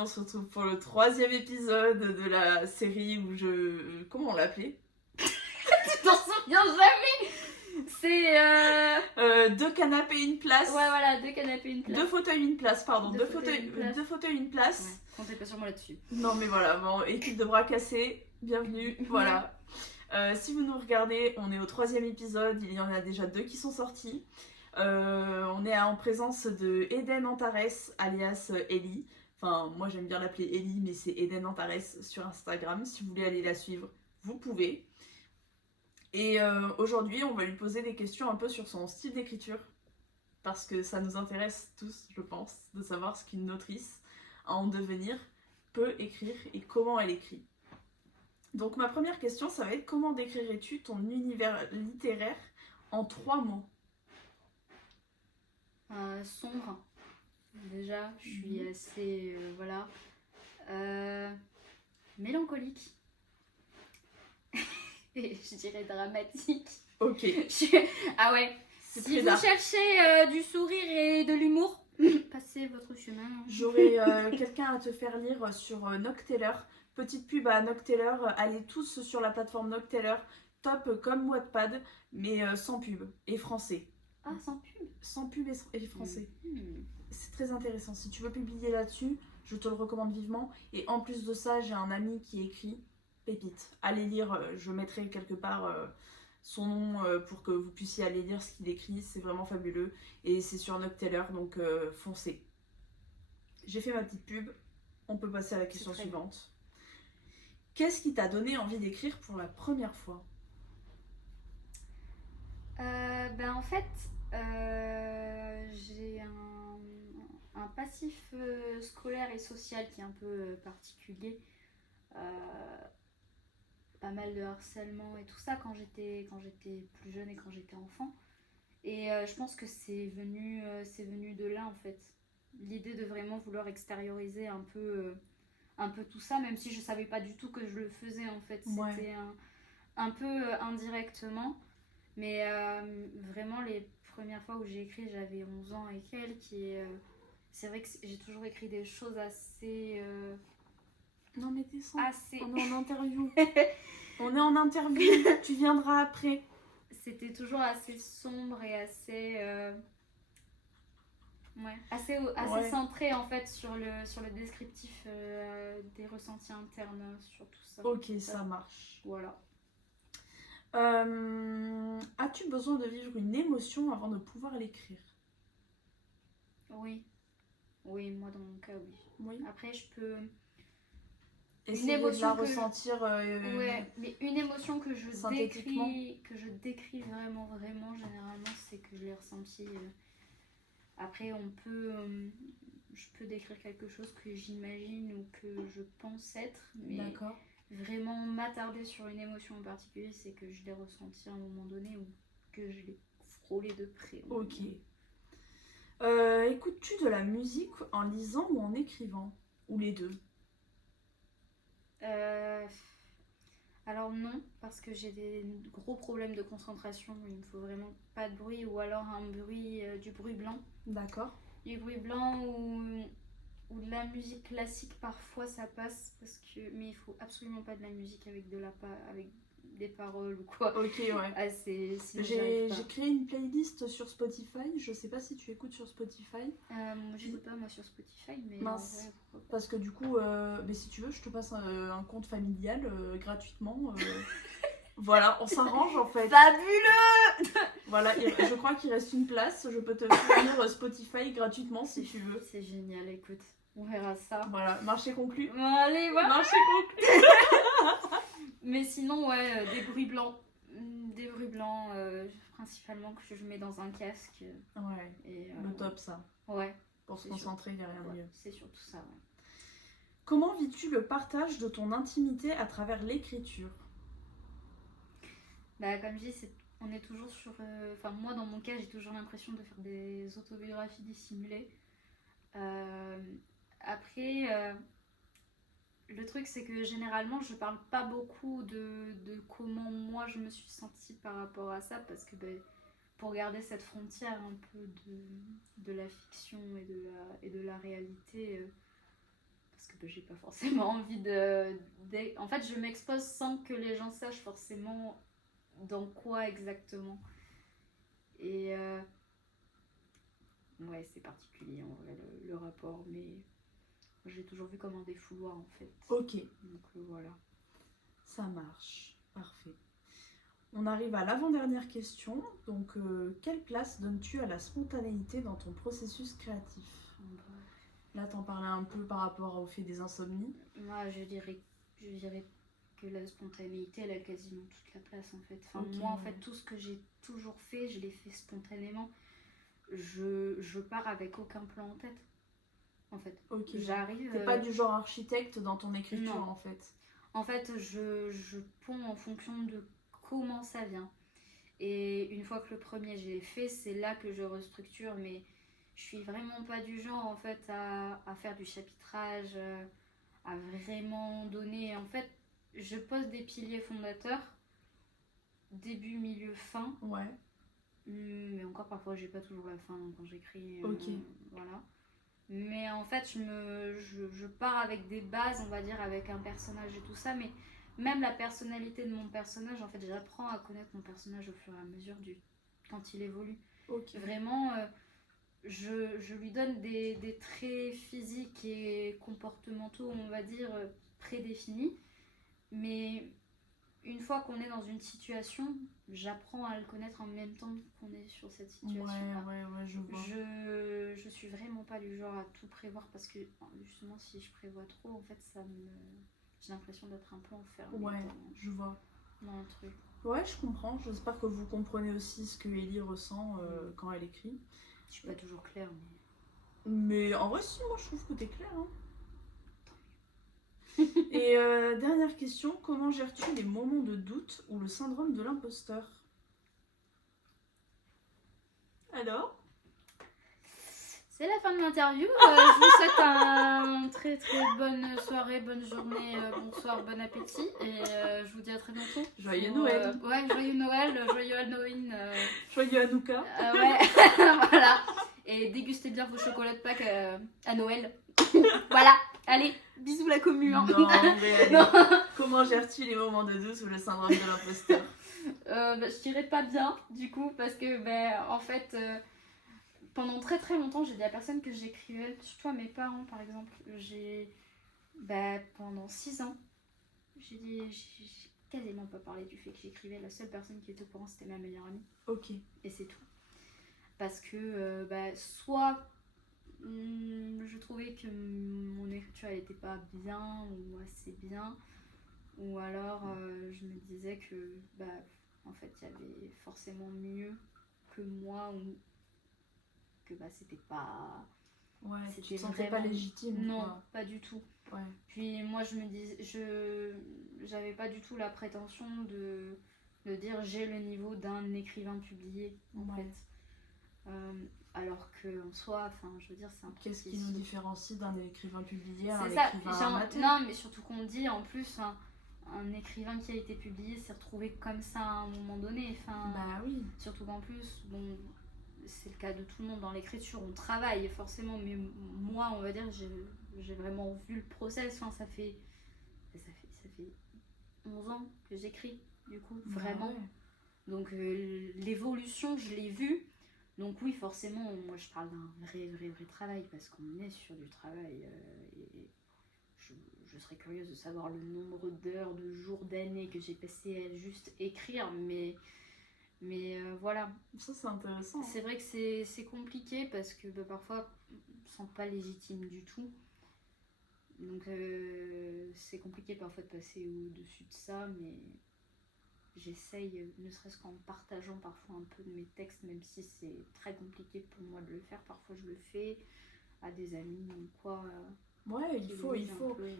on se retrouve pour le 3e épisode de la série où je... Comment on l'appelait? Tu t'en souviens jamais? C'est 2 canapés, une place. Ouais, voilà, 2 canapés, une place. 2 fauteuils, une place, pardon. 2 Deux fauteuils, fauteuils, une place. 2 fauteuils, une place. Ouais, comptez pas sur moi là-dessus. Non mais voilà, bon, équipe de bras cassés, bienvenue, voilà. Si vous nous regardez, on est au 3e épisode, il y en a déjà 2 qui sont sortis. On est en présence de Eden Antares, alias Ellie. Enfin, moi j'aime bien l'appeler Ellie, mais c'est Eden Antares sur Instagram. Si vous voulez aller la suivre, vous pouvez. Et aujourd'hui, on va lui poser des questions un peu sur son style d'écriture. Parce que ça nous intéresse tous, je pense, de savoir ce qu'une autrice à en devenir peut écrire et comment elle écrit. Donc ma première question, ça va être: comment décrirais-tu ton univers littéraire en 3 mots? Sombre. Déjà, je suis assez... voilà. Mélancolique. Et je dirais dramatique. Ok. Ah ouais. C'est Si très vous dark. cherchez du sourire et de l'humour, passez votre chemin. J'aurais quelqu'un à te faire lire sur Nocteller. Petite pub à Nocteller. Allez tous sur la plateforme Nocteller. Top comme Wattpad, mais sans pub et français. Ah, sans pub. Sans pub et français. Hmm. C'est très intéressant. Si tu veux publier là-dessus, je te le recommande vivement. Et en plus de ça, j'ai un ami qui écrit pépite. Allez lire, je mettrai quelque part son nom pour que vous puissiez aller lire ce qu'il écrit. C'est vraiment fabuleux. Et c'est sur Nocteller, donc foncez. J'ai fait ma petite pub. On peut passer à la question suivante. Qu'est-ce qui t'a donné envie d'écrire pour la première fois? En fait, j'ai un passif scolaire et social qui est un peu particulier. Pas mal de harcèlement et tout ça quand j'étais plus jeune et quand j'étais enfant. Et je pense que c'est venu de là en fait. L'idée de vraiment vouloir extérioriser un peu tout ça, même si je savais pas du tout que je le faisais en fait. Ouais. C'était un peu indirectement. Mais vraiment, les premières fois où j'ai écrit, j'avais 11 ans et quelques. Et c'est vrai que j'ai toujours écrit des choses assez... Non mais descends. assez... On est en interview. On est en interview. Tu viendras après. C'était toujours assez sombre et assez... assez centré en fait sur le descriptif des ressentis internes, sur tout ça. Ok, ça marche. Voilà. As-tu besoin de vivre une émotion avant de pouvoir l'écrire? Oui. Oui, moi dans mon cas, oui. Oui. Après, je peux... Essayer de la ressentir. Ouais, mais une émotion que je synthétiquement. décris vraiment, généralement, c'est que je l'ai ressentie. Après, je peux décrire quelque chose que j'imagine ou que je pense être, mais D'accord. vraiment m'attarder sur une émotion en particulier, c'est que je l'ai ressentie à un moment donné ou que je l'ai frôlée de près. Ok. Écoutes-tu de la musique en lisant ou en écrivant? Ou les deux? Alors non, parce que j'ai des gros problèmes de concentration. Il me faut vraiment pas de bruit ou alors du bruit blanc. D'accord. Du bruit blanc ou de la musique classique, parfois ça passe, mais il faut absolument pas de la musique avec des paroles ou quoi. Ok, ouais. Ah, sinon j'y J'ai arrive pas. créé une playlist sur Spotify. Je sais pas si tu écoutes sur Spotify. J'écoute pas moi sur Spotify, mais Mince. en vrai, pourquoi pas. Parce que du coup, mais si tu veux, je te passe un compte familial gratuitement. Voilà, on s'arrange en fait. Fabuleux. Voilà, je crois qu'il reste une place. Je peux te fournir Spotify gratuitement si tu veux. C'est génial, écoute. On verra ça. Voilà, marché conclu. Bon, allez, voilà. Marché conclu. Mais sinon, ouais, des bruits blancs. Des bruits blancs, principalement que je mets dans un casque. Ouais, Et, le top ça. Ouais. Pour se C'est concentrer, il n'y a rien de mieux. C'est surtout ça, ouais. Comment vis-tu le partage de ton intimité à travers l'écriture? Comme je dis, on est toujours sur... moi, dans mon cas, j'ai toujours l'impression de faire des autobiographies dissimulées. Après, le truc, c'est que généralement, je parle pas beaucoup de comment moi, je me suis sentie par rapport à ça, parce que pour garder cette frontière un peu de la fiction et de la réalité... parce que j'ai pas forcément envie En fait, je m'expose sans que les gens sachent forcément dans quoi exactement. Et ouais, c'est particulier en vrai le rapport, mais j'ai toujours vu comme un défouloir en fait. Ok, Donc voilà. ça marche. Parfait. On arrive à l'avant-dernière question. Donc, quelle place donnes-tu à la spontanéité dans ton processus créatif? Là, t'en parlais un peu par rapport au fait des insomnies. Moi, je dirais que la spontanéité, elle a quasiment toute la place en fait. Enfin, Ok, moi, en ouais. fait, tout ce que j'ai toujours fait, je l'ai fait spontanément. Je pars avec aucun plan en tête, en fait. Ok. J'arrive... T'es pas du genre architecte dans ton écriture, Non. en fait. En fait, je ponds en fonction de comment ça vient. Et une fois que le premier j'ai fait, c'est là que je restructure. Mais je suis vraiment pas du genre en fait à faire du chapitrage, à vraiment donner. En fait, je pose des piliers fondateurs, début, milieu, fin. Ouais. Mais encore parfois j'ai pas toujours la fin quand j'écris. Ok. Voilà. Mais en fait, je pars avec des bases, on va dire, avec un personnage et tout ça. Mais même la personnalité de mon personnage, en fait, j'apprends à connaître mon personnage au fur et à mesure quand il évolue. Ok. Vraiment, je lui donne des traits physiques et comportementaux, on va dire, prédéfinis. Mais une fois qu'on est dans une situation, j'apprends à le connaître en même temps qu'on est sur cette situation-là. Ouais, je vois. Je suis vraiment pas du genre à tout prévoir parce que justement si je prévois trop, en fait, j'ai l'impression d'être un peu enfermée je vois. dans un truc. Ouais, je comprends. J'espère que vous comprenez aussi ce que Ellie ressent quand elle écrit. Je suis pas toujours claire, Mais en vrai, si, moi je trouve que t'es claire. Hein. Et dernière question, comment gères-tu les moments de doute ou le syndrome de l'imposteur? Alors? C'est la fin de l'interview. Je vous souhaite une très très bonne soirée, bonne journée, bonsoir, bon appétit. Et je vous dis à très bientôt. Joyeux Noël. Ouais, joyeux Noël, joyeux Halloween. Joyeux Hanouka. Ouais, voilà. Et dégustez bien vos chocolats de Pâques à Noël. Voilà, allez, bisous la commune. Hein. Non, mais allez. Non. Comment gères-tu les moments de doute ou le syndrome de l'imposteur? Je dirais pas bien, du coup, parce que, en fait... pendant très très longtemps, j'ai dit à personne que j'écrivais, surtout à mes parents par exemple. Pendant 6 ans, j'ai quasiment pas parlé du fait que j'écrivais. La seule personne qui était au courant, c'était ma meilleure amie. Ok. Et c'est tout. Parce que soit je trouvais que mon écriture elle était pas bien ou assez bien, ou alors je me disais que en fait il y avait forcément mieux que moi, ou que c'était pas... Ouais, c'était tu te sentais pas légitime. Non, quoi. pas du tout. Ouais. Puis moi je me dis, j'avais pas du tout la prétention de dire j'ai le niveau d'un écrivain publié en fait. Alors que en soi, enfin je veux dire c'est un truc. Qu'est-ce qui nous différencie d'un écrivain publié à un ça. écrivain amateur? Non, mais surtout qu'on dit en plus un écrivain qui a été publié s'est retrouvé comme ça à un moment donné. Enfin, bah oui. Surtout qu'en plus, bon, c'est le cas de tout le monde dans l'écriture, on travaille forcément, mais moi on va dire j'ai vraiment vu le process. Enfin, ça fait 11 ans que j'écris du coup, vraiment. Ouais. Donc l'évolution je l'ai vue. Donc oui, forcément, moi je parle d'un vrai travail parce qu'on est sur du travail et je serais curieuse de savoir le nombre d'heures, de jours, d'années que j'ai passé à juste écrire, mais voilà. Ça c'est intéressant. C'est vrai que c'est compliqué parce que parfois on ne se sent pas légitime du tout. Donc c'est compliqué parfois de passer au-dessus de ça, mais j'essaye, ne serait-ce qu'en partageant parfois un peu de mes textes, même si c'est très compliqué pour moi de le faire. Parfois je le fais à des amis ou quoi. Ouais, il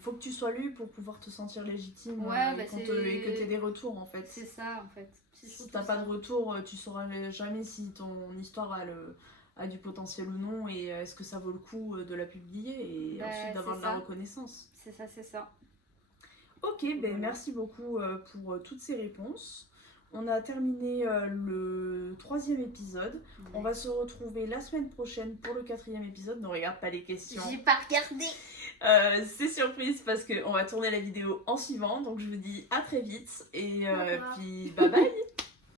faut que tu sois lu pour pouvoir te sentir légitime et que tu aies des retours en fait. C'est ça en fait. Si t'as pas de retour, tu sauras jamais si ton histoire a du potentiel ou non et est-ce que ça vaut le coup de la publier et ensuite d'avoir de la reconnaissance. C'est ça. Ok, merci beaucoup pour toutes ces réponses. On a terminé le 3e épisode. On va se retrouver la semaine prochaine pour le 4e épisode. Ne regarde pas les questions. J'ai pas regardé. C'est surprise parce qu'on va tourner la vidéo en suivant. Donc je vous dis à très vite. Et Au revoir. puis bye bye.